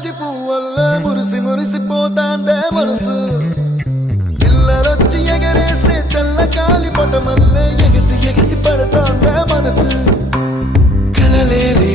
జాజి పువ్వల్ల మురిసి మురిసిపోతాందే మనసు పిల్లలొచ్చి ఎగరేసే తెల్ల కాలి పటమల్లే ఎగిసి ఎగిసి పడతాందే మనసు కలలేని